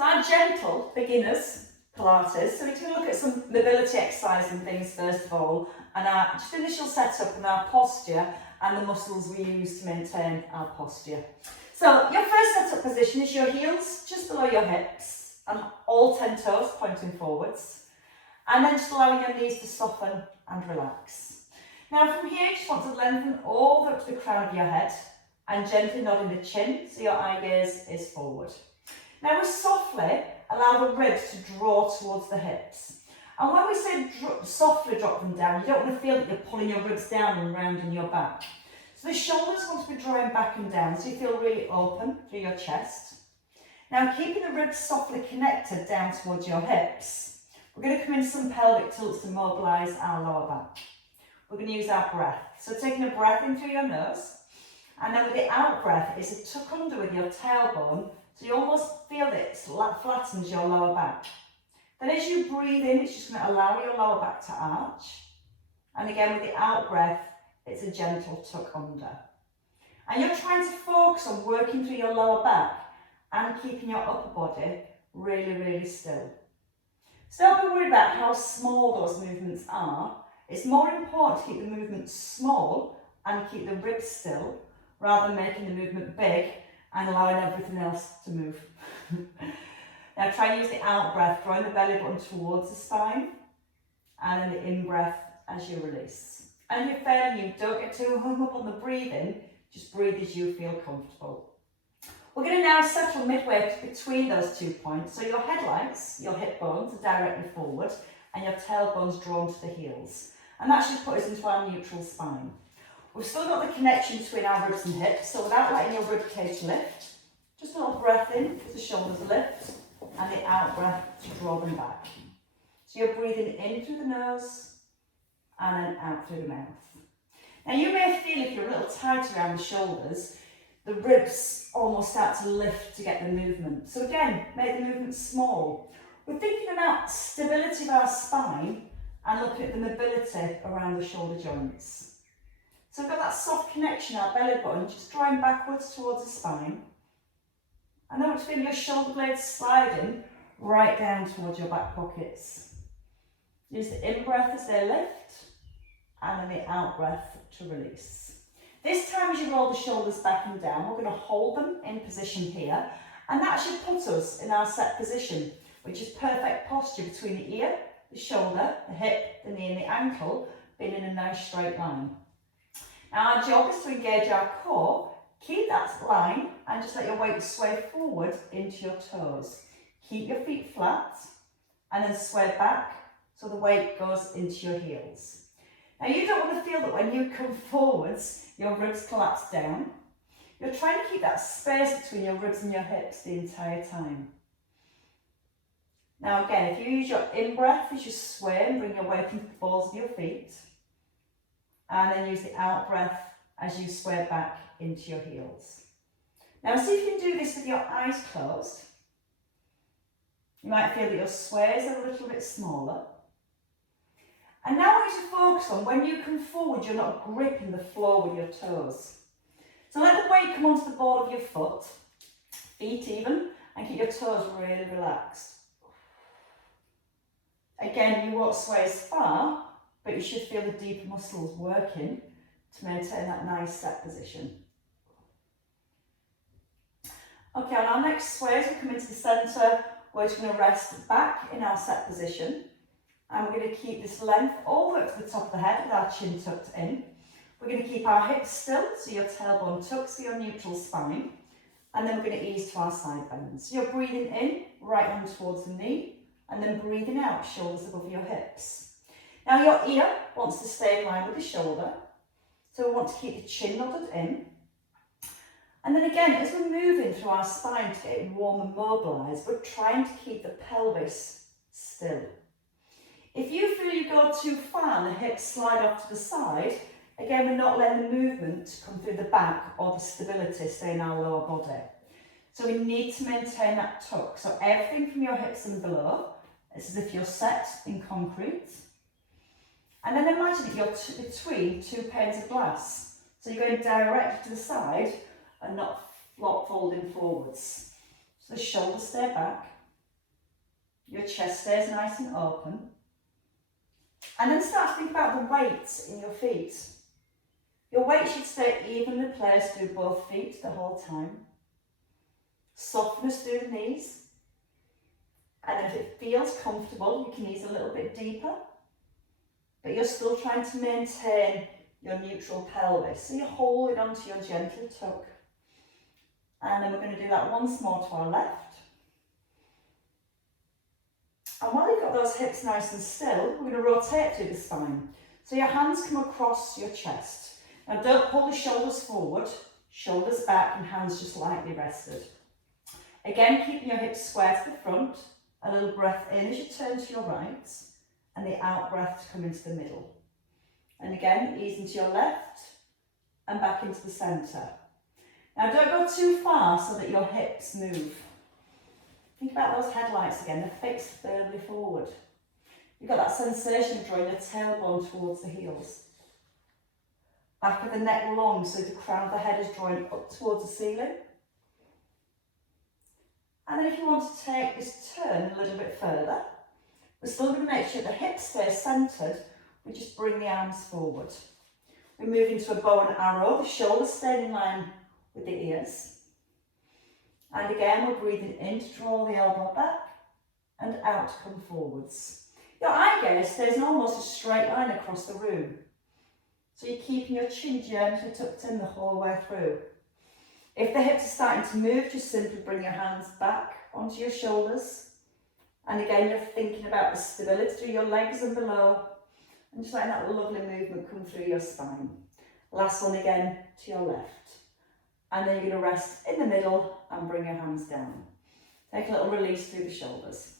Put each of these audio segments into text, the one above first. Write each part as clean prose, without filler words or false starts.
So our gentle beginners Pilates. So we're going to look at some mobility exercise and things first of all, and our just initial setup and our posture and the muscles we use to maintain our posture. So your first setup position is your heels just below your hips and all 10 toes pointing forwards, and then just allowing your knees to soften and relax. Now from here you just want to lengthen all the way up to the crown of your head and gently nodding the chin so your eye gaze is forward. Now we softly allow the ribs to draw towards the hips. And when we say softly drop them down, you don't want to feel that you're pulling your ribs down and rounding your back. So the shoulders want to be drawing back and down so you feel really open through your chest. Now keeping the ribs softly connected down towards your hips, we're going to come into some pelvic tilts to mobilise our lower back. We're going to use our breath. So taking a breath in through your nose, and then with the out breath, it's a tuck under with your tailbone, so you almost feel that it flattens your lower back. Then as you breathe in, it's just going to allow your lower back to arch. And again with the out breath, it's a gentle tuck under. And you're trying to focus on working through your lower back and keeping your upper body really, really still. So don't be worried about how small those movements are. It's more important to keep the movement small and keep the ribs still, rather than making the movement big and allowing everything else to move. Now try and use the out breath, drawing the belly button towards the spine, and then the in breath as you release. And if you're failing, you don't get too hung up on the breathing, just breathe as you feel comfortable. We're going to now settle midway between those 2 points, so your headlights, your hip bones are directly forward and your tailbone's drawn to the heels. And that should put us into our neutral spine. We've still got the connection between our ribs and hips, so without letting your rib cage lift, just a little breath in as the shoulders lift, and the out breath to draw them back. So you're breathing in through the nose, and then out through the mouth. Now you may feel if you're a little tight around the shoulders, the ribs almost start to lift to get the movement. So again, make the movement small. We're thinking about stability of our spine and looking at the mobility around the shoulder joints. So we've got that soft connection, our belly button, just drawing backwards towards the spine. And then we're feeling your shoulder blades sliding right down towards your back pockets. Use the in breath as they lift, and then the out breath to release. This time as you roll the shoulders back and down, we're going to hold them in position here, and that should put us in our set position, which is perfect posture between the ear, the shoulder, the hip, the knee and the ankle, being in a nice straight line. Now our job is to engage our core, keep that line and just let your weight sway forward into your toes. Keep your feet flat and then sway back so the weight goes into your heels. Now you don't want to feel that when you come forwards, your ribs collapse down. You're trying to keep that space between your ribs and your hips the entire time. Now again, if you use your in-breath as you sway and bring your weight into the balls of your feet, and then use the out-breath as you sway back into your heels. Now see if you can do this with your eyes closed. You might feel that your sways are a little bit smaller. And now I want you to focus on when you come forward, you're not gripping the floor with your toes. So let the weight come onto the ball of your foot, feet even, and keep your toes really relaxed. Again, you won't sway as far, but you should feel the deeper muscles working to maintain that nice set position. Okay, on our next sway, as we come into the centre, we're just going to rest back in our set position. And we're going to keep this length all the way up to the top of the head with our chin tucked in. We're going to keep our hips still, so your tailbone tucks to your neutral spine. And then we're going to ease to our side bends. So you're breathing in, right hand towards the knee, and then breathing out, shoulders above your hips. Now your ear wants to stay in line with the shoulder, so we want to keep the chin nodded in. And then again, as we're moving through our spine to get it warm and mobilised, we're trying to keep the pelvis still. If you feel you go too far and the hips slide off to the side, again, we're not letting the movement come through the back or the stability stay in our lower body. So we need to maintain that tuck. So everything from your hips and below, it's as if you're set in concrete. And then imagine that you're between two panes of glass. So you're going directly to the side and not folding forwards. So the shoulders stay back Your chest stays nice and open. And then start to think about the weight in your feet. Your weight should stay evenly placed through both feet the whole time. Softness through the knees. And if it feels comfortable, you can ease a little bit deeper. But you're still trying to maintain your neutral pelvis. So you're holding onto your gentle tuck. And then we're going to do that once more to our left. And while you've got those hips nice and still, we're going to rotate through the spine. So your hands come across your chest. Now don't pull the shoulders forward, shoulders back and hands just lightly rested. Again, keeping your hips square to the front. A little breath in as you turn to your right. And the out breath to come into the middle. And again, ease into your left and back into the centre. Now don't go too far so that your hips move. Think about those headlights again, they're fixed firmly forward. You've got that sensation of drawing the tailbone towards the heels. Back of the neck long so the crown of the head is drawing up towards the ceiling. And then if you want to take this turn a little bit further, we're still going to make sure the hips stay centred, we just bring the arms forward. We move into a bow and arrow, the shoulders stay in line with the ears. And again, we're breathing in to draw the elbow back and out to come forwards. Your eye gaze stays in almost a straight line across the room. So you're keeping your chin gently tucked in the whole way through. If the hips are starting to move, just simply bring your hands back onto your shoulders. And again, you're thinking about the stability through your legs and below. And just letting that lovely movement come through your spine. Last one again to your left. And then you're going to rest in the middle and bring your hands down. Take a little release through the shoulders.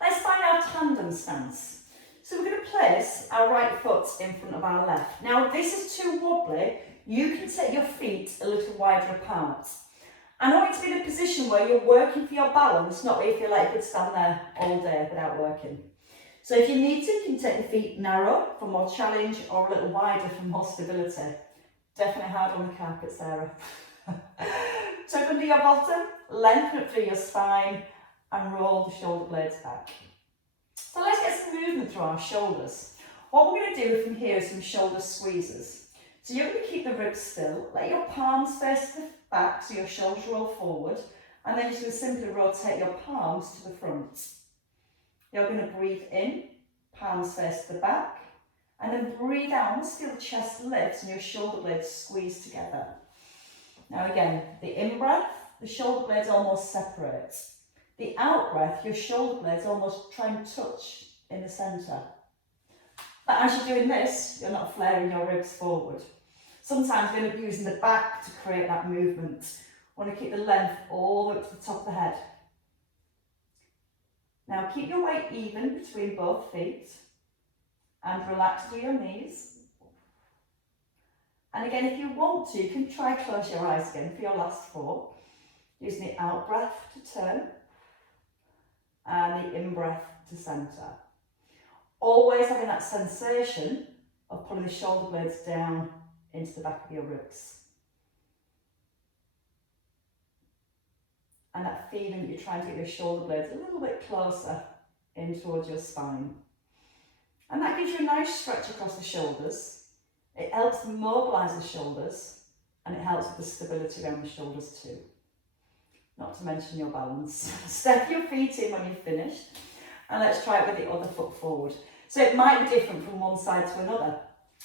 Let's find our tandem stance. So we're going to place our right foot in front of our left. Now, if this is too wobbly, you can take your feet a little wider apart. I want you to be in a position where you're working for your balance, not where you feel like you could stand there all day without working. So if you need to, you can take the feet narrow for more challenge or a little wider for more stability. Definitely hard on the carpet, Sarah. Tuck under your bottom, lengthen up through your spine and roll the shoulder blades back. So let's get some movement through our shoulders. What we're going to do from here is some shoulder squeezes. So you're going to keep the ribs still, let your palms face to the back so your shoulders roll forward, and then you're just going to simply rotate your palms to the front. You're going to breathe in, palms face to the back, and then breathe out, almost feel the chest lift and your shoulder blades squeeze together. Now again, the in-breath, the shoulder blades almost separate. The out-breath, your shoulder blades almost try and touch in the centre. But as you're doing this, you're not flaring your ribs forward. Sometimes you're going to be using the back to create that movement. Want to keep the length all the way up to the top of the head. Now keep your weight even between both feet and relax through your knees. And again, if you want to, you can try close your eyes again for your last four. Using the out breath to turn and the in breath to centre. Always having that sensation of pulling the shoulder blades down into the back of your ribs. And that feeling that you're trying to get your shoulder blades a little bit closer in towards your spine. And that gives you a nice stretch across the shoulders. It helps mobilise the shoulders and it helps with the stability around the shoulders too. Not to mention your balance. Step your feet in when you've finished and let's try it with the other foot forward. So it might be different from one side to another.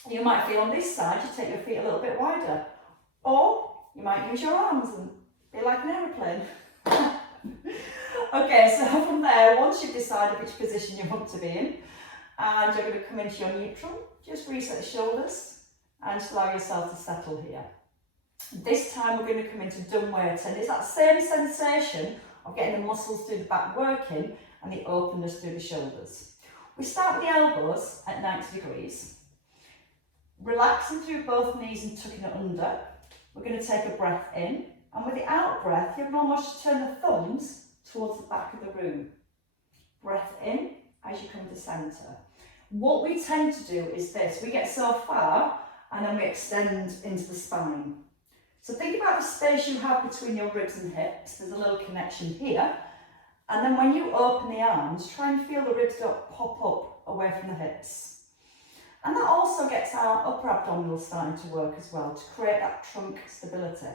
You might feel on this side, you take your feet a little bit wider. Or you might use your arms and be like an aeroplane. Okay, so from there, once you've decided which position you want to be in, and you're going to come into your neutral, just reset the shoulders and just allow yourself to settle here. This time we're going to come into dumb weight, and it's that same sensation of getting the muscles through the back working and the openness through the shoulders. We start with the elbows at 90 degrees. Relaxing through both knees and tucking it under. We're going to take a breath in, and with the out breath, you can almost turn the thumbs towards the back of the room. Breath in as you come to centre. What we tend to do is this, we get so far and then we extend into the spine. So think about the space you have between your ribs and hips. There's a little connection here. And then when you open the arms, try and feel the ribs don't pop up away from the hips. And that also gets our upper abdominal starting to work as well, to create that trunk stability.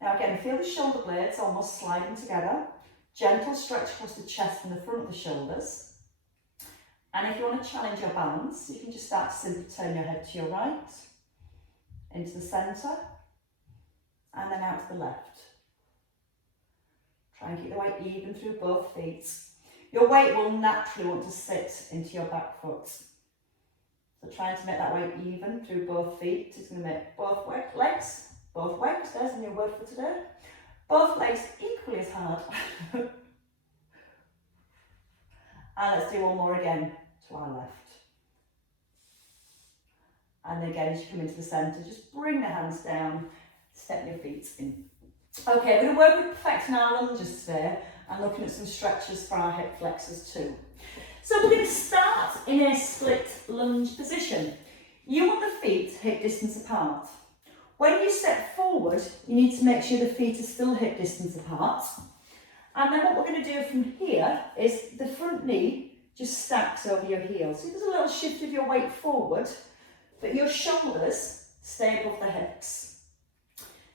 Now again, feel the shoulder blades almost sliding together. Gentle stretch across the chest and the front of the shoulders. And if you want to challenge your balance, you can just start to simply turn your head to your right, into the centre, and then out to the left. Try and keep the weight even through both feet. Your weight will naturally want to sit into your back foot. So trying to make that weight even through both feet is going to make both legs, there's a new word for today, both legs equally as hard. And let's do one more again to our left. And again, as you come into the centre, just bring the hands down, step your feet in. Okay, we're going to work with perfecting our lunges today and looking at some stretches for our hip flexors too. So we're going to start in a split lunge position. You want the feet hip distance apart. When you step forward, you need to make sure the feet are still hip distance apart. And then what we're going to do from here is the front knee just stacks over your heel. So there's a little shift of your weight forward, but your shoulders stay above the hips.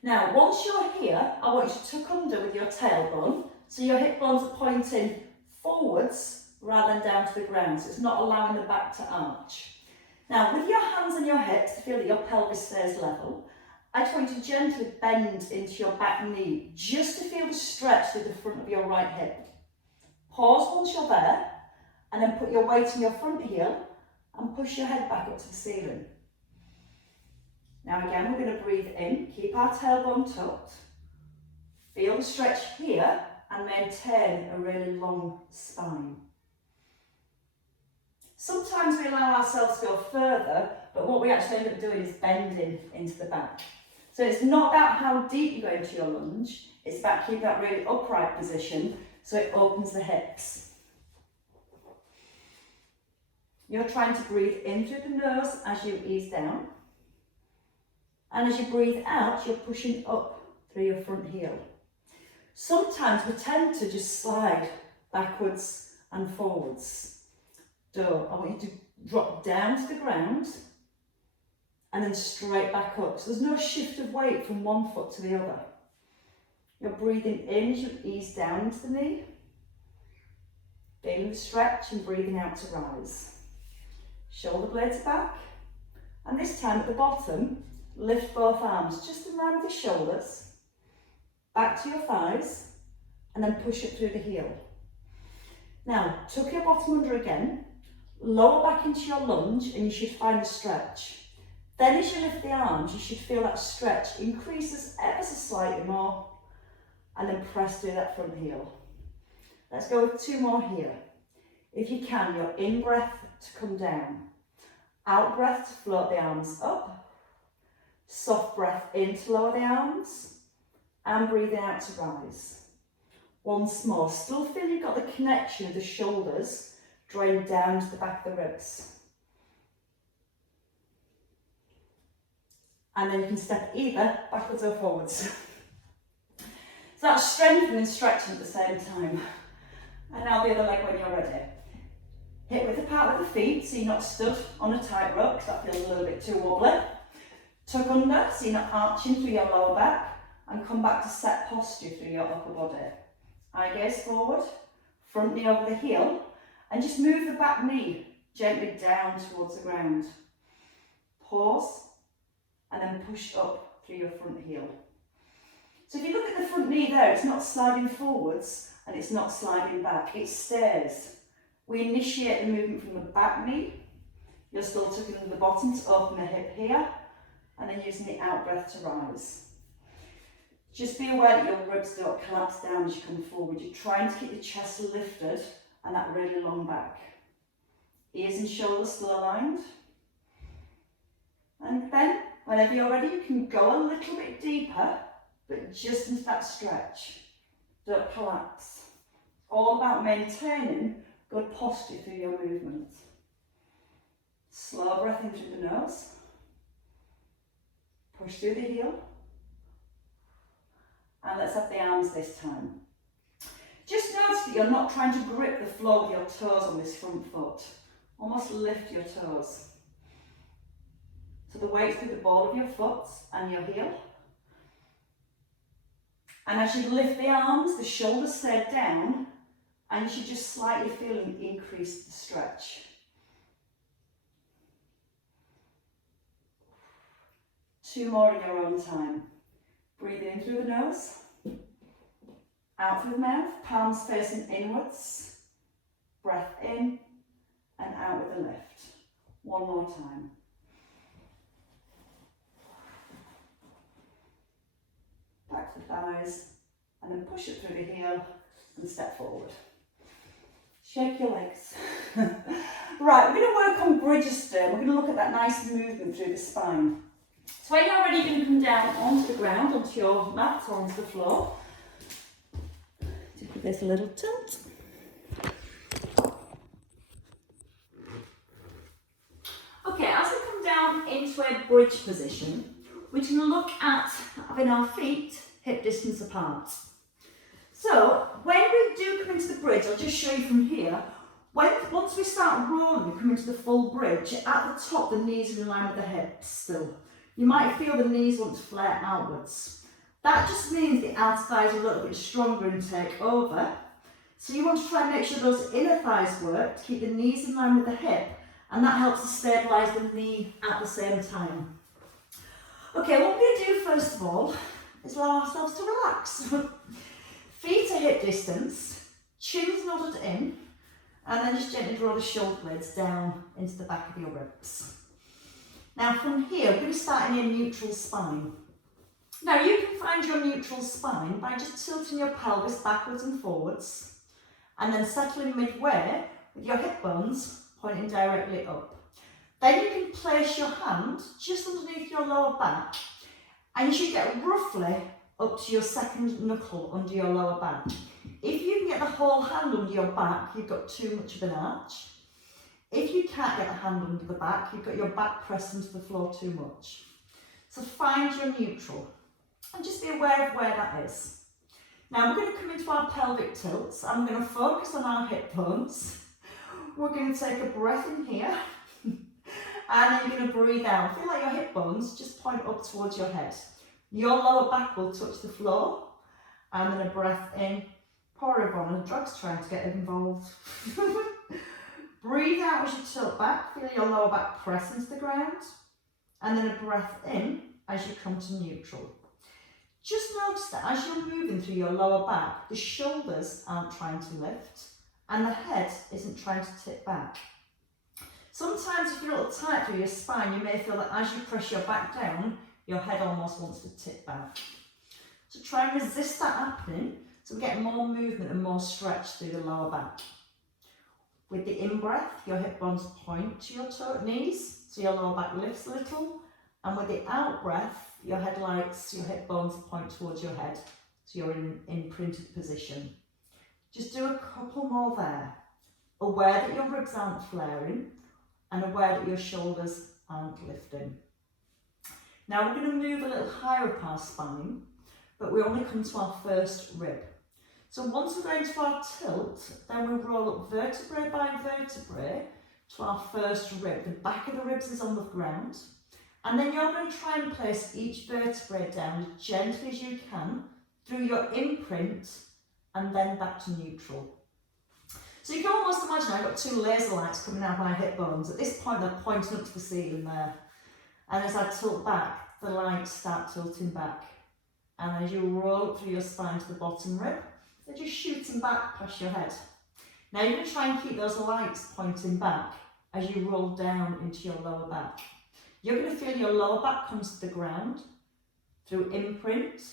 Now, once you're here, I want you to tuck under with your tailbone, so your hip bones are pointing forwards rather than down to the ground, so it's not allowing the back to arch. Now, with your hands on your hips to feel that your pelvis stays level, I just want you to gently bend into your back knee, just to feel the stretch through the front of your right hip. Pause once you're there, and then put your weight on your front heel, and push your head back up to the ceiling. Now again, we're going to breathe in, keep our tailbone tucked, feel the stretch here, and maintain a really long spine. Sometimes we allow ourselves to go further, but what we actually end up doing is bending into the back. So it's not about how deep you go into your lunge, it's about keeping that really upright position so it opens the hips. You're trying to breathe in through the nose as you ease down. And as you breathe out, you're pushing up through your front heel. Sometimes we tend to just slide backwards and forwards. So I want you to drop down to the ground and then straight back up. So there's no shift of weight from one foot to the other. You're breathing in as you ease down into the knee, feeling the stretch and breathing out to rise. Shoulder blades back, and this time at the bottom, lift both arms just around the shoulders, back to your thighs, and then push up through the heel. Now, tuck your bottom under again, lower back into your lunge, and you should find the stretch. Then as you lift the arms, you should feel that stretch increases ever so slightly more, and then press through that front heel. Let's go with two more here. If you can, your in-breath to come down, out-breath to float the arms up, soft breath in to lower the arms, and breathing out to rise. Once more, still feel you've got the connection of the shoulders drain down to the back of the ribs. And then you can step either backwards or forwards. So that's strengthening and stretching at the same time. And now the other leg when you're ready. Hip width apart with the feet, so you're not stood on a tightrope, because that feels a little bit too wobbly. Tuck under, so you're not arching through your lower back, and come back to set posture through your upper body. Eye gaze forward, front knee over the heel, and just move the back knee gently down towards the ground. Pause, and then push up through your front heel. So if you look at the front knee there, it's not sliding forwards and it's not sliding back, it stays. We initiate the movement from the back knee. You're still tucking under the bottom to open the hip here, and then using the out breath to rise. Just be aware that your ribs don't collapse down as you come forward. You're trying to keep the chest lifted and that really long back. Ears and shoulders still aligned. And then, whenever you're ready, you can go a little bit deeper, but just into that stretch. Don't collapse. All about maintaining good posture through your movement. Slow breath in through the nose. Push through the heel. And let's have the arms this time. Just notice that you're not trying to grip the floor with your toes on this front foot. Almost lift your toes. So the weight's through the ball of your foot and your heel. And as you lift the arms, the shoulders stay down, and you should just slightly feel an increased stretch. Two more in your own time. Breathe in through the nose, out through the mouth, palms facing inwards. Breath in and out with the lift. One more time. Back to the thighs, and then push it through the heel and step forward. Shake your legs. Right, we're going to work on bridges today. We're going to look at that nice movement through the spine. So when you're ready, you're going to come down onto the ground, onto your mat or onto the floor. Just give this a little tilt. Okay, as we come down into a bridge position, we can look at having our feet hip distance apart. So when we do come into the bridge, I'll just show you from here, once we start rolling, we come into the full bridge, at the top the knees are in line with the hips still. You might feel the knees want to flare outwards. That just means the outer thighs are a little bit stronger and take over. So you want to try and make sure those inner thighs work to keep the knees in line with the hip, and that helps to stabilise the knee at the same time. Okay, what we're going to do first of all is allow ourselves to relax. Feet are hip distance, chin's nodded in, and then just gently draw the shoulder blades down into the back of your ribs. Now from here, we're going to start in your neutral spine. Now you can find your neutral spine by just tilting your pelvis backwards and forwards, and then settling midway with your hip bones pointing directly up. Then you can place your hand just underneath your lower back, and you should get roughly up to your second knuckle under your lower back. If you can get the whole hand under your back, you've got too much of an arch. If you can't get the hand under the back, you've got your back pressed into the floor too much. So find your neutral and just be aware of where that is. Now we're going to come into our pelvic tilts. I'm going to focus on our hip bones. We're going to take a breath in here and then you're going to breathe out. Feel like your hip bones just point up towards your head. Your lower back will touch the floor, and then a breath in, pour it on, and the drug's trying to get involved. Breathe out as you tilt back, feel your lower back press into the ground, and then a breath in as you come to neutral. Just notice that as you're moving through your lower back, the shoulders aren't trying to lift, and the head isn't trying to tip back. Sometimes if you're a little tight through your spine, you may feel that as you press your back down, your head almost wants to tip back. So try and resist that happening, so we get more movement and more stretch through the lower back. With the in-breath, your hip bones point to your knees, so your lower back lifts a little. And with the out-breath, your headlights, your hip bones point towards your head, so you're in imprinted position. Just do a couple more there. Aware that your ribs aren't flaring, and aware that your shoulders aren't lifting. Now we're going to move a little higher up our spine, but we only come to our first rib. So once we're going to our tilt, then we roll up vertebrae by vertebrae to our first rib. The back of the ribs is on the ground, and then you're going to try and place each vertebrae down as gently as you can through your imprint, and then back to neutral. So you can almost imagine I've got two laser lights coming out of my hip bones. At this point, they're pointing up to the ceiling there. And as I tilt back, the lights start tilting back. And as you roll up through your spine to the bottom rib, they're just shooting back past your head. Now you're going to try and keep those lights pointing back as you roll down into your lower back. You're going to feel your lower back comes to the ground through imprint,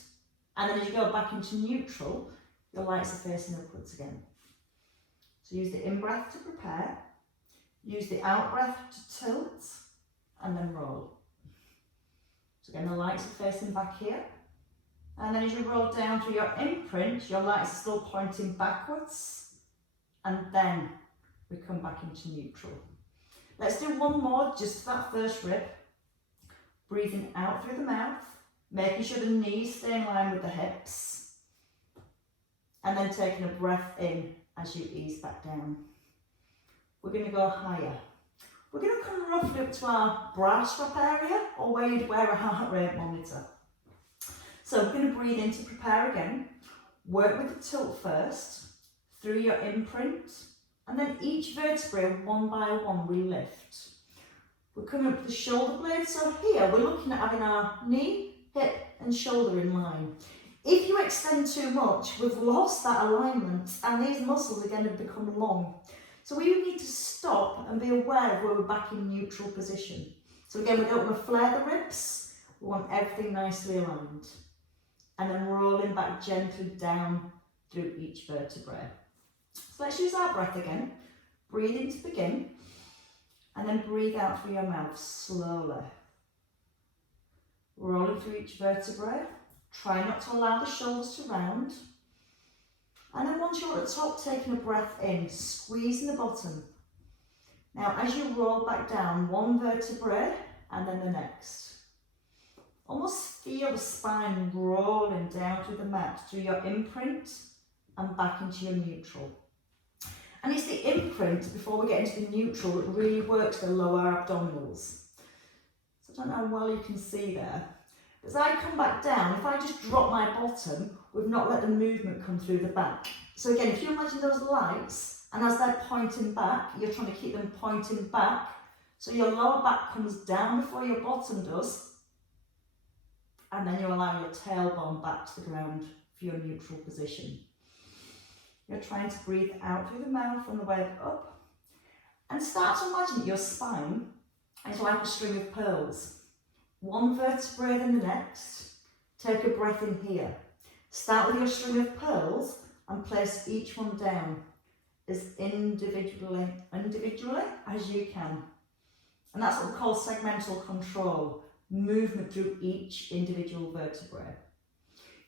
and then as you go back into neutral, your lights are facing upwards again. So use the in-breath to prepare, use the out-breath to tilt, and then roll. So again, the lights are facing back here. And then as you roll down through your imprint, your lights are still pointing backwards. And then we come back into neutral. Let's do one more, just for that first rib. Breathing out through the mouth, making sure the knees stay in line with the hips. and then taking a breath in as you ease back down. We're going to go higher. We're going to come roughly up to our brow strap area, or where you'd wear a heart rate monitor. So we're going to breathe in to prepare again. Work with the tilt first, through your imprint, and then each vertebrae, one by one, we lift. We're coming up to the shoulder blades, so here we're looking at having our knee, hip and shoulder in line. If you extend too much, we've lost that alignment and these muscles are going to become long. So we need to stop and be aware of where we're back in neutral position. So again, we don't want to flare the ribs, we want everything nicely aligned. And then rolling back gently down through each vertebrae. So let's use our breath again. Breathe in to begin, and then breathe out through your mouth slowly. Rolling through each vertebrae. Try not to allow the shoulders to round. And then once you're at the top, taking a breath in, squeezing the bottom. Now as you roll back down, one vertebrae and then the next. Almost feel the spine rolling down through the mat, through your imprint and back into your neutral. And it's the imprint, before we get into the neutral, that really works the lower abdominals. So I don't know how well you can see there. As I come back down, if I just drop my bottom, we've not let the movement come through the back. So again, if you imagine those lights, and as they're pointing back, you're trying to keep them pointing back, so your lower back comes down before your bottom does, and then you allow your tailbone back to the ground for your neutral position. You're trying to breathe out through the mouth on the way up, and start to imagine that your spine is like a string of pearls. One vertebrae then the next. Take a breath in here. Start with your string of pearls and place each one down as individually as you can. And that's what we call segmental control, movement through each individual vertebrae.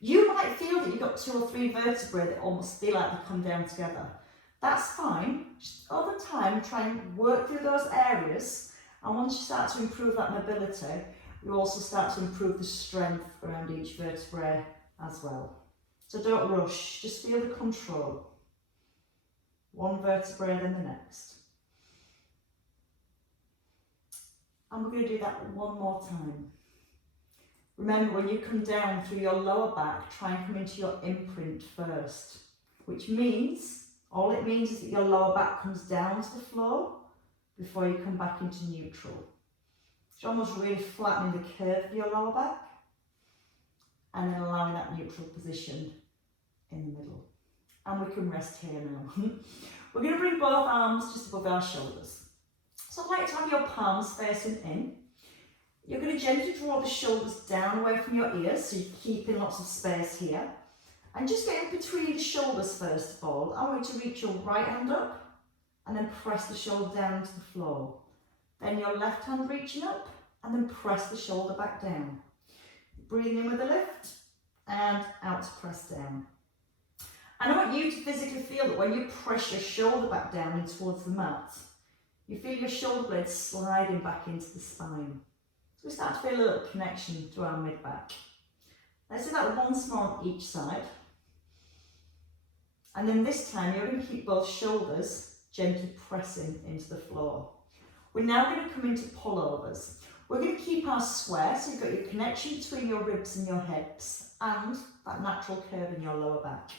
You might feel that you've got 2 or 3 vertebrae that almost feel like they come down together. That's fine. Just over time, try and work through those areas, and once you start to improve that mobility, you also start to improve the strength around each vertebrae as well. So don't rush, just feel the control. One vertebrae then the next. And we're going to do that one more time. Remember, when you come down through your lower back, try and come into your imprint first, which means, all it means is that your lower back comes down to the floor before you come back into neutral. You're almost really flattening the curve of your lower back, and then allowing that neutral position in the middle. And we can rest here now. We're going to bring both arms just above our shoulders. So I'd like to have your palms facing in. You're going to gently draw the shoulders down away from your ears, so you're keeping lots of space here. And just get in between the shoulders first of all. I want you to reach your right hand up and then press the shoulder down to the floor. Then your left hand reaching up and then press the shoulder back down. Breathing in with a lift and out to press down. And I want you to physically feel that when you press your shoulder back down in towards the mat, you feel your shoulder blades sliding back into the spine. So we start to feel a little connection to our mid-back. Let's do that once more on each side. And then this time you're going to keep both shoulders gently pressing into the floor. We're now going to come into pullovers. We're going to keep our square, so you've got your connection between your ribs and your hips and that natural curve in your lower back.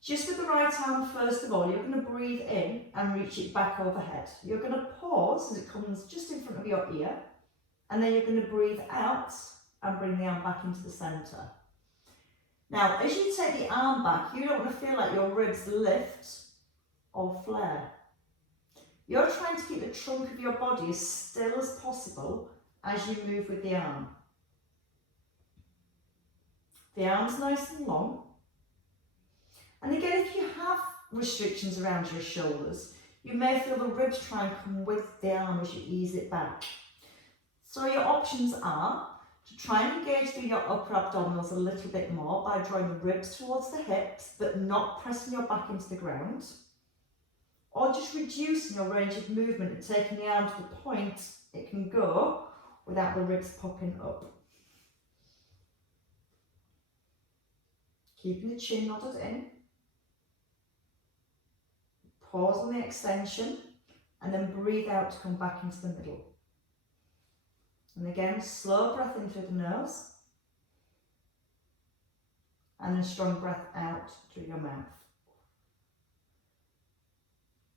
Just with the right arm, first of all, you're going to breathe in and reach it back overhead. You're going to pause as it comes just in front of your ear, and then you're going to breathe out and bring the arm back into the centre. Now, as you take the arm back, you don't want to feel like your ribs lift or flare. You're trying to keep the trunk of your body as still as possible as you move with the arm. The arm's nice and long. And again, if you have restrictions around your shoulders, you may feel the ribs try and come with the arm as you ease it back. So your options are to try and engage through your upper abdominals a little bit more by drawing the ribs towards the hips, but not pressing your back into the ground. Or just reducing your range of movement and taking the arm to the point it can go without the ribs popping up. Keeping the chin nodded in. Pause on the extension and then breathe out to come back into the middle. And again, slow breath in through the nose. And then strong breath out through your mouth.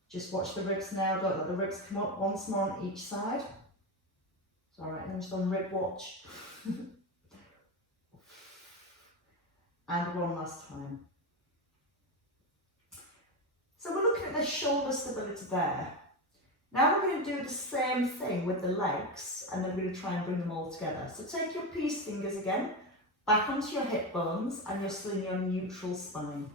Just watch the ribs now, don't let the ribs come up once more on each side. It's alright, I'm just on rib watch. And one last time. So we're looking at the shoulder stability there. Now we're going to do the same thing with the legs, and then we're going to try and bring them all together. So take your peace fingers again, back onto your hip bones, and you're still in your neutral spine.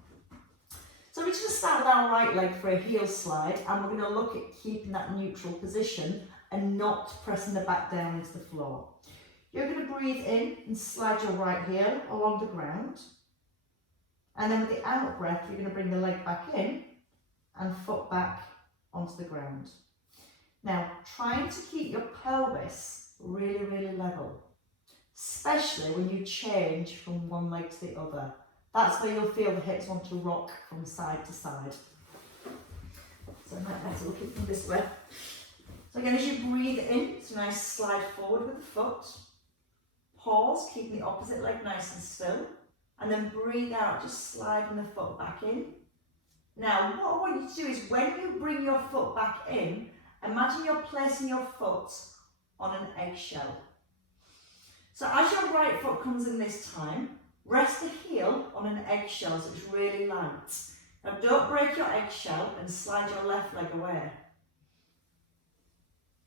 So we're just going to start with our right leg for a heel slide, and we're going to look at keeping that neutral position and not pressing the back down into the floor. You're going to breathe in and slide your right heel along the ground. And then with the out breath, you're going to bring the leg back in and foot back onto the ground. Now, trying to keep your pelvis really, really level, especially when you change from one leg to the other. That's where you'll feel the hips want to rock from side to side. So I might have to look at them this way. So again, as you breathe in, it's a nice slide forward with the foot. Pause, keeping the opposite leg nice and still. And then breathe out, just sliding the foot back in. Now, what I want you to do is when you bring your foot back in, imagine you're placing your foot on an eggshell. So as your right foot comes in this time, rest the heel on an eggshell so it's really light. Now don't break your eggshell and slide your left leg away.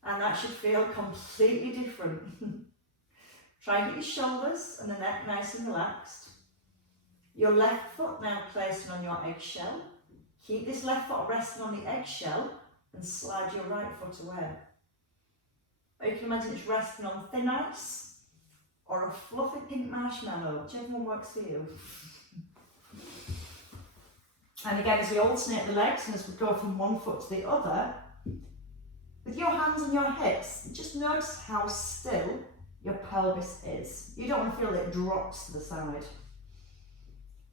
And that should feel completely different. Try and get your shoulders and the neck nice and relaxed. Your left foot now placed on your eggshell. Keep this left foot resting on the eggshell and slide your right foot away. Or you can imagine it's resting on thin ice or a fluffy pink marshmallow, whichever one works for you. And again, as we alternate the legs and as we go from one foot to the other, with your hands on your hips, just notice how still your pelvis is. You don't want to feel it drops to the side.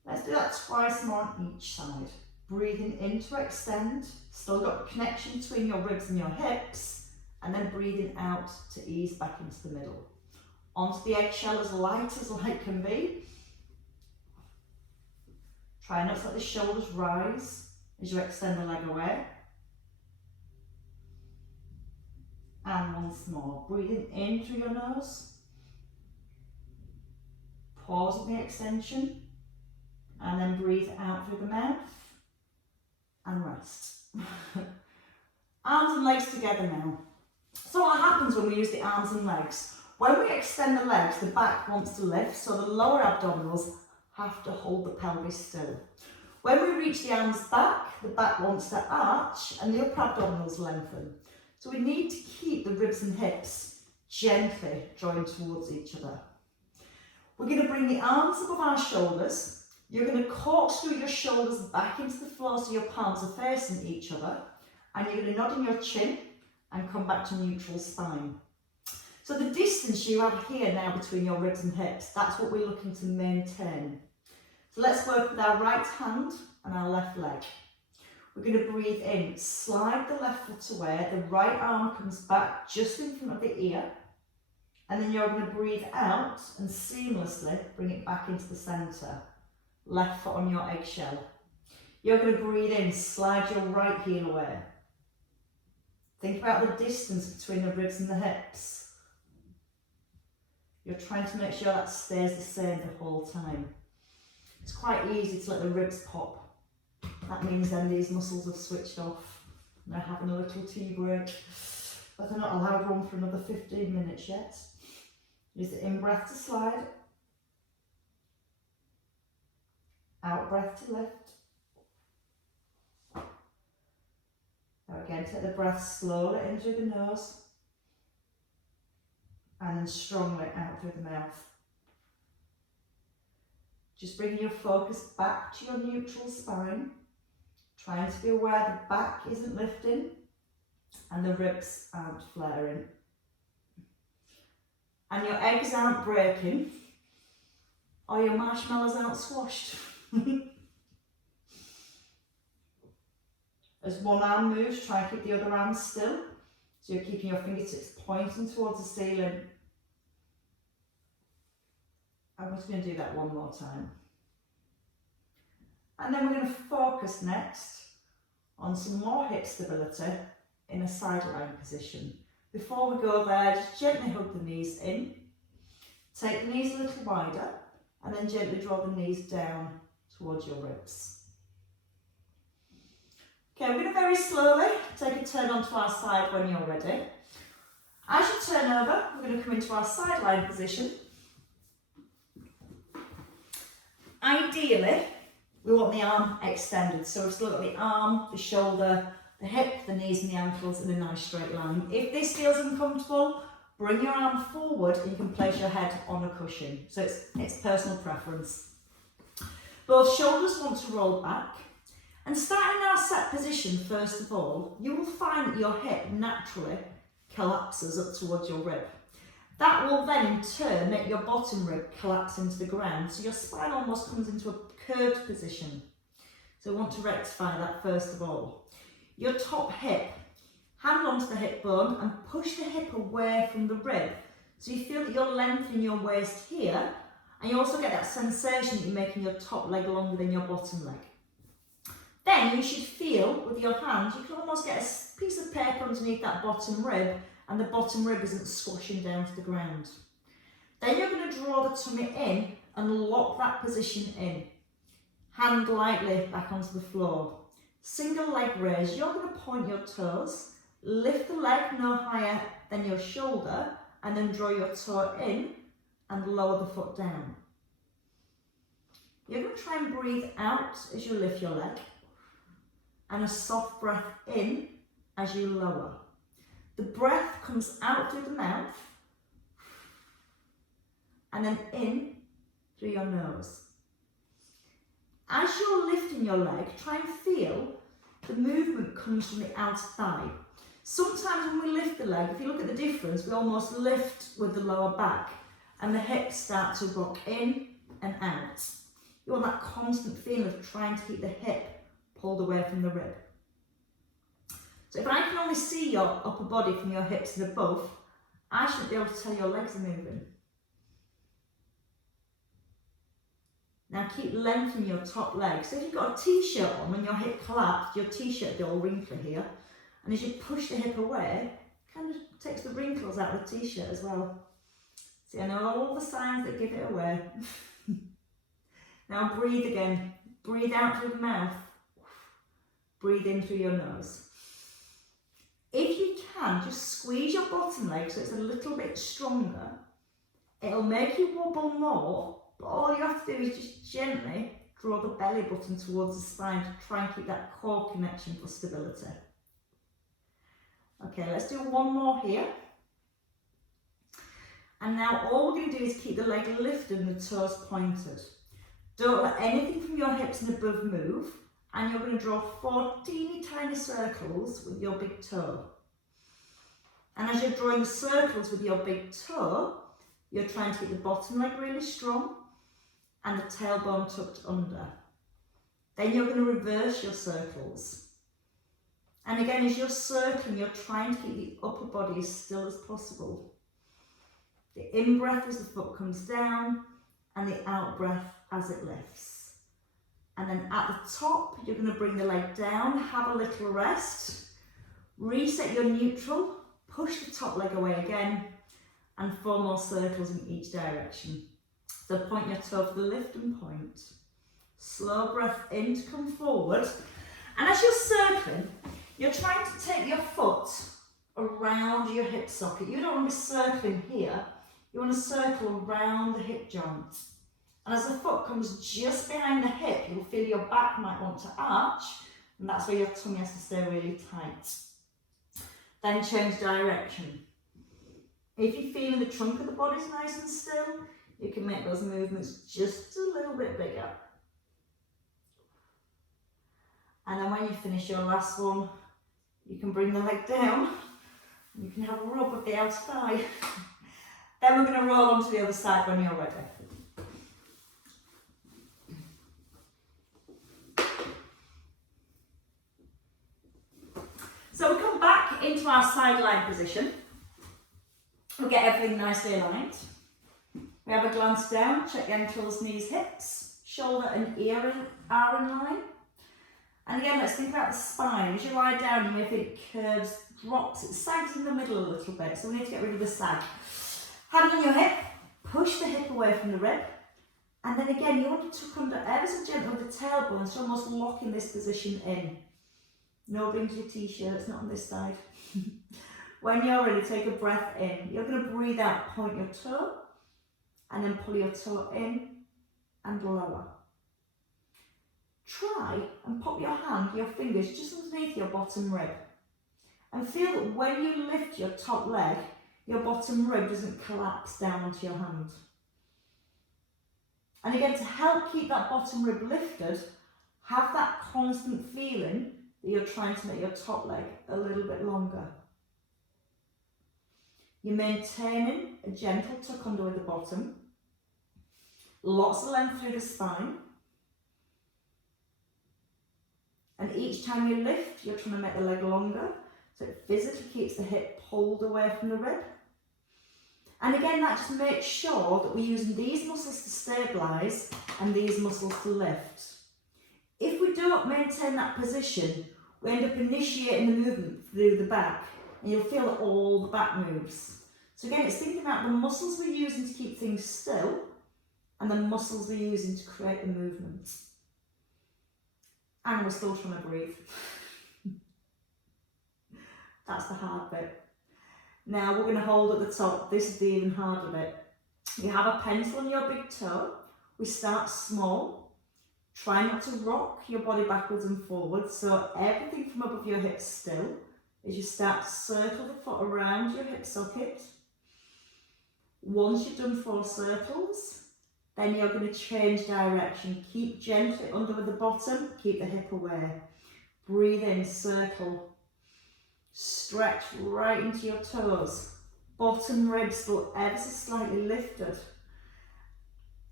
Let's do that twice more on each side. Breathing in to extend, still got connection between your ribs and your hips, and then breathing out to ease back into the middle. Onto the eggshell as light can be. Try not to let the shoulders rise as you extend the leg away. And once more, breathing in through your nose. Pause at the extension. And then breathe out through the mouth. And rest. Arms and legs together now. So what happens when we use the arms and legs? When we extend the legs, the back wants to lift, so the lower abdominals have to hold the pelvis still. When we reach the arms back, the back wants to arch and the upper abdominals lengthen. So we need to keep the ribs and hips gently joined towards each other. We're going to bring the arms above our shoulders. You're going to corkscrew your shoulders back into the floor so your palms are facing each other. And you're going to nod in your chin and come back to neutral spine. So the distance you have here now between your ribs and hips, that's what we're looking to maintain. So let's work with our right hand and our left leg. We're going to breathe in, slide the left foot away, the right arm comes back just in front of the ear. And then you're going to breathe out and seamlessly bring it back into the centre. Left foot on your eggshell. You're going to breathe in, slide your right heel away. Think about the distance between the ribs and the hips. You're trying to make sure that stays the same the whole time. It's quite easy to let the ribs pop. That means then these muscles have switched off. And they're having a little tea break. But they're not allowed one for another 15 minutes yet. Use the in-breath to slide. Out breath to lift. Now again, take the breath slowly in through the nose and then strongly out through the mouth. Just bringing your focus back to your neutral spine, trying to be aware the back isn't lifting and the ribs aren't flaring. And your eggs aren't breaking or your marshmallows aren't squashed. As one arm moves, try and keep the other arm still. So you're keeping your fingertips pointing towards the ceiling. I'm just going to do that one more time. And then we're going to focus next on some more hip stability in a sideline position. Before we go there, just gently hug the knees in. Take the knees a little wider and then gently draw the knees down towards your ribs. Okay, we're going to very slowly take a turn onto our side when you're ready. As you turn over, we're going to come into our sideline position. Ideally, we want the arm extended, so we've still got the arm, the shoulder, the hip, the knees and the ankles in a nice straight line. If this feels uncomfortable, bring your arm forward and you can place your head on a cushion. So it's personal preference. Both shoulders want to roll back. And starting in our set position, first of all, you will find that your hip naturally collapses up towards your rib. That will then in turn make your bottom rib collapse into the ground, so your spine almost comes into a curved position. So we want to rectify that first of all. Your top hip, hand onto the hip bone and push the hip away from the rib. So you feel that you're lengthening your waist here, and you also get that sensation that you're making your top leg longer than your bottom leg. Then you should feel with your hands, you can almost get a piece of paper underneath that bottom rib and the bottom rib isn't squashing down to the ground. Then you're going to draw the tummy in and lock that position in. Hand lightly back onto the floor. Single leg raise, you're going to point your toes, lift the leg no higher than your shoulder and then draw your toe in and lower the foot down. You're going to try and breathe out as you lift your leg. And a soft breath in as you lower. The breath comes out through the mouth and then in through your nose. As you're lifting your leg, try and feel the movement comes from the outer thigh. Sometimes when we lift the leg, if you look at the difference, we almost lift with the lower back and the hips start to rock in and out. You want that constant feeling of trying to keep the hip pulled away from the rib. So if I can only see your upper body from your hips and above, I should be able to tell your legs are moving. Now keep lengthening your top leg. So if you've got a t-shirt on and your hip collapsed, your t-shirt will be all wrinkly here. And as you push the hip away, it kind of takes the wrinkles out of the t-shirt as well. See, I know all the signs that give it away. Now breathe again. Breathe out through the mouth. Breathe in through your nose. If you can, just squeeze your bottom leg so it's a little bit stronger. It'll make you wobble more, but all you have to do is just gently draw the belly button towards the spine to try and keep that core connection for stability. Okay, let's do one more here. And now all we're going to do is keep the leg lifted and the toes pointed. Don't let anything from your hips and above move. And you're going to draw 4 teeny tiny circles with your big toe. And as you're drawing the circles with your big toe, you're trying to keep the bottom leg really strong and the tailbone tucked under. Then you're going to reverse your circles. And again, as you're circling, you're trying to keep the upper body as still as possible. The in-breath as the foot comes down and the out-breath as it lifts. And then at the top, you're going to bring the leg down, have a little rest, reset your neutral, push the top leg away again, and 4 more circles in each direction. So point your toe for the lift and point. Slow breath in to come forward. And as you're circling, you're trying to take your foot around your hip socket. You don't want to be circling here. You want to circle around the hip joint. And as the foot comes just behind the hip, you'll feel your back might want to arch, and that's where your tummy has to stay really tight. Then change direction. If you're feeling the trunk of the body's nice and still, you can make those movements just a little bit bigger. And then when you finish your last one, you can bring the leg down, and you can have a rub of the outer thigh. Then we're going to roll onto the other side when you're ready. So we come back into our sideline position. We get everything nicely aligned. We have a glance down, check the ankles, knees, hips, shoulder and ear are in line. And again, let's think about the spine. As you lie down, you may think curves, drops, it sags in the middle a little bit, so we need to get rid of the sag. Hand on your hip, push the hip away from the rib, and then again, you want to tuck under ever so gently with the tailbone, so almost locking this position in. No bring to your t-shirts, not on this side. When you're ready, take a breath in. You're going to breathe out, point your toe, and then pull your toe in and lower. Try and pop your hand, your fingers, just underneath your bottom rib. And feel that when you lift your top leg, your bottom rib doesn't collapse down onto your hand. And again, to help keep that bottom rib lifted, have that constant feeling that you're trying to make your top leg a little bit longer. You're maintaining a gentle tuck under with the bottom. Lots of length through the spine. And each time you lift, you're trying to make the leg longer, so it physically keeps the hip pulled away from the rib. And again, that just makes sure that we're using these muscles to stabilise and these muscles to lift. If we don't maintain that position, we end up initiating the movement through the back, and you'll feel that all the back moves. So again, it's thinking about the muscles we're using to keep things still and the muscles we're using to create the movement. And we're still trying to breathe. That's the hard bit. Now we're going to hold at the top. This is the even harder bit. You have a pencil on your big toe. We start small. Try not to rock your body backwards and forwards, so everything from above your hips still. As you start to circle the foot around your hip socket. Once you've done 4 circles, then you're going to change direction. Keep gently under with the bottom, keep the hip away. Breathe in, circle. Stretch right into your toes. Bottom ribs still ever so slightly lifted.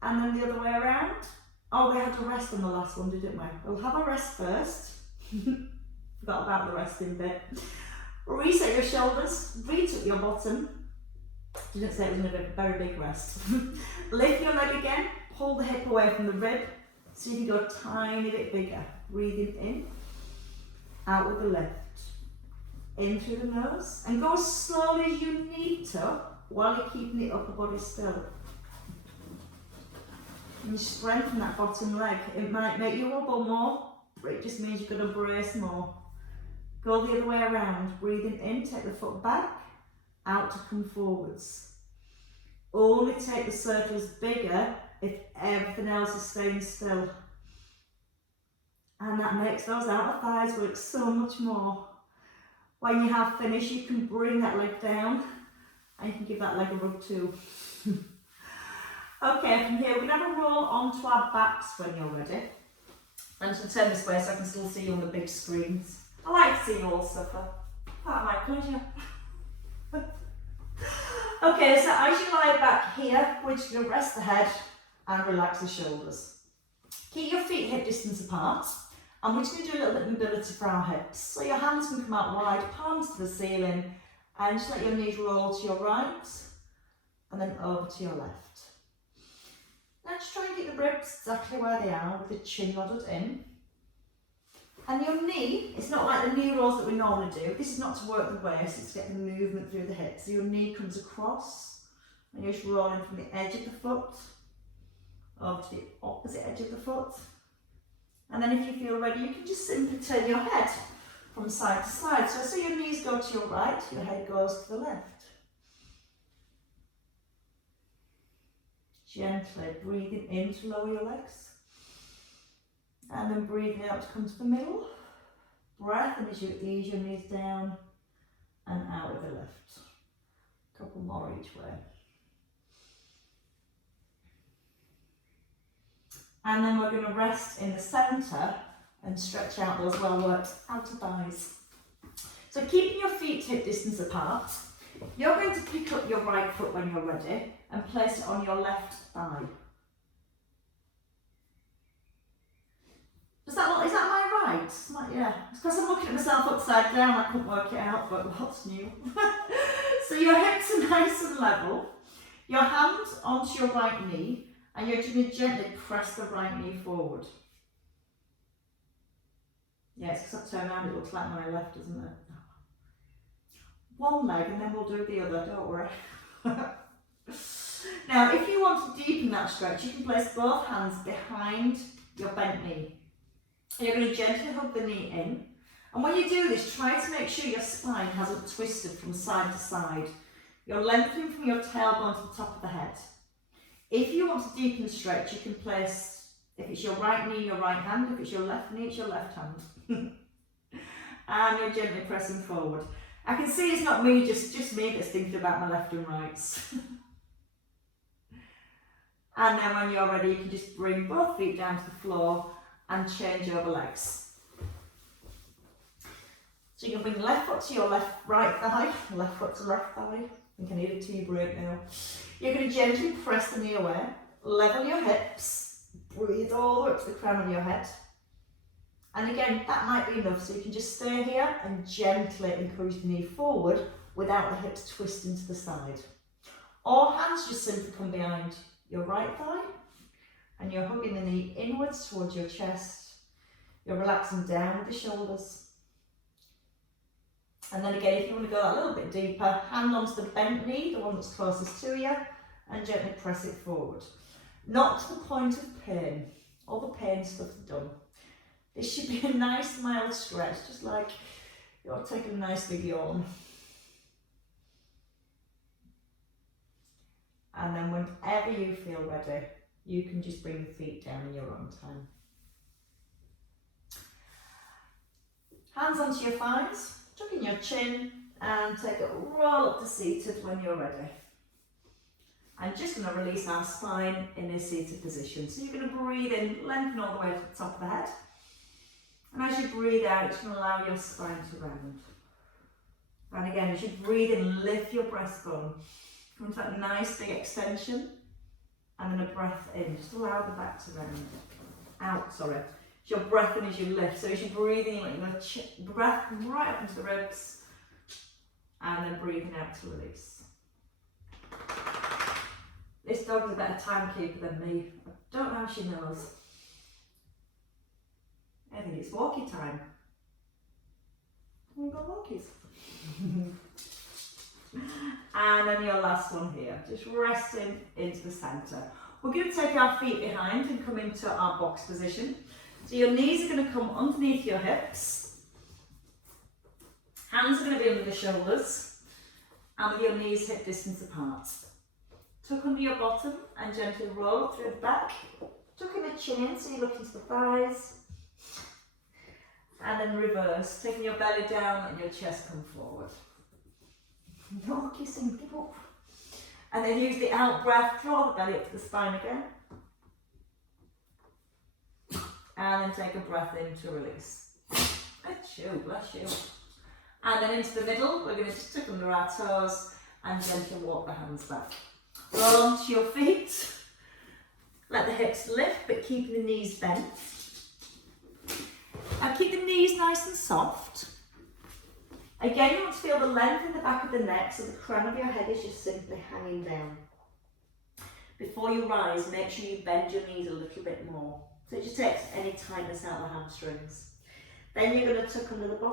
And then the other way around. Oh, we had a rest on the last one, didn't we? We'll have a rest first. Forgot about the resting bit. Reset your shoulders, reach at your bottom. Didn't say it was a very big rest. Lift your leg again, pull the hip away from the rib, so you can go a tiny bit bigger. Breathing in, out with the lift. In through the nose, and go as slowly as you need to, while you're keeping the upper body still. And you strengthen that bottom leg. It might make you wobble more, but it just means you've got to brace more. Go the other way around, breathing in, take the foot back, out to come forwards. Only take the circles bigger if everything else is staying still. And that makes those outer thighs work so much more. When you have finished, you can bring that leg down and you can give that leg a rub too. Okay, from here we're going to have a roll onto our backs when you're ready. I'm just going to turn this way so I can still see you on the big screens. I like to see you all suffer. Part of my pleasure. Okay, so as you lie back here, we're just going to rest the head and relax the shoulders. Keep your feet hip distance apart. And we're just going to do a little bit of mobility for our hips. So your hands can come out wide, palms to the ceiling, and just let your knees roll to your right, and then over to your left. Now just try and keep the ribs exactly where they are, with the chin nodded in. And your knee, it's not like the knee rolls that we normally do. This is not to work the waist, it's to get the movement through the hips. So your knee comes across, and you're just rolling from the edge of the foot, over to the opposite edge of the foot. And then if you feel ready, you can just simply turn your head from side to side. So I see your knees go to your right, your head goes to the left. Gently breathing in to lower your legs. And then breathing out to come to the middle. Breath, and as you ease your knees down and out with the left. A couple more each way. And then we're going to rest in the centre and stretch out those well-worked outer thighs. So keeping your feet hip distance apart, you're going to pick up your right foot when you're ready and place it on your left thigh. Is that my right? right. Yeah, it's because I'm looking at myself upside down, I couldn't work it out, but what's new? So your hips are nice and level, your hand onto your right knee, and you're going to gently press the right knee forward. Yeah, it's because I turn around, it looks like my left, doesn't it? One leg and then we'll do the other, don't worry. Now, if you want to deepen that stretch, you can place both hands behind your bent knee. You're going to gently hug the knee in. And when you do this, try to make sure your spine hasn't twisted from side to side. You're lengthening from your tailbone to the top of the head. If you want to deepen the stretch, you can place, if it's your right knee, your right hand. If it's your left knee, it's your left hand. And you're gently pressing forward. I can see it's not me, just me that's thinking about my left and rights. And then when you're ready, you can just bring both feet down to the floor and change over legs. So you can bring left foot to your right thigh, left foot to left thigh. I think I need a tea break now. You're going to gently press the knee away, level your hips, breathe all the way up to the crown of your head. And again, that might be enough, so you can just stay here and gently encourage the knee forward without the hips twisting to the side. Or hands just simply come behind your right thigh and you're hugging the knee inwards towards your chest. You're relaxing down with the shoulders. And then again, if you want to go a little bit deeper, hand onto the bent knee, the one that's closest to you, and gently press it forward. Not to the point of pain. All the pain stuff's done. This should be a nice mild stretch, just like you're taking a nice big yawn. And then whenever you feel ready, you can just bring the feet down in your own time. Hands onto your thighs, tuck in your chin, and take a roll up to seated when you're ready. I'm just going to release our spine in a seated position. So you're going to breathe in, lengthen all the way to the top of the head. And as you breathe out, it's going to allow your spine to round. And again, as you breathe in, lift your breastbone. Come to that nice big extension. And then a breath in. Just allow the back to round. Out, sorry. It's your breath in as you lift. So as you breathe in, you're going to breath right up into the ribs. And then breathing out to release. This dog is a better timekeeper than me. I don't know how she knows. I think it's walkie time. We've got walkies. And then your last one here, just resting into the centre. We're going to take our feet behind and come into our box position. So your knees are going to come underneath your hips. Hands are going to be under the shoulders. And with your knees hip distance apart. Tuck under your bottom and gently roll up through the back. Tucking the chin in so you look into the thighs. And then reverse, taking your belly down and your chest come forward. No kissing, give up. And then use the out breath, draw the belly up to the spine again. And then take a breath in to release. Achoo, bless you. And then into the middle, we're going to stick under our toes and gently walk the hands back. Roll onto your feet. Let the hips lift, but keep the knees bent. Now keep the knees nice and soft. Again, you want to feel the length in the back of the neck, so the crown of your head is just simply hanging down. Before you rise, make sure you bend your knees a little bit more. So it just takes any tightness out of the hamstrings. Then you're going to tuck under the bottom.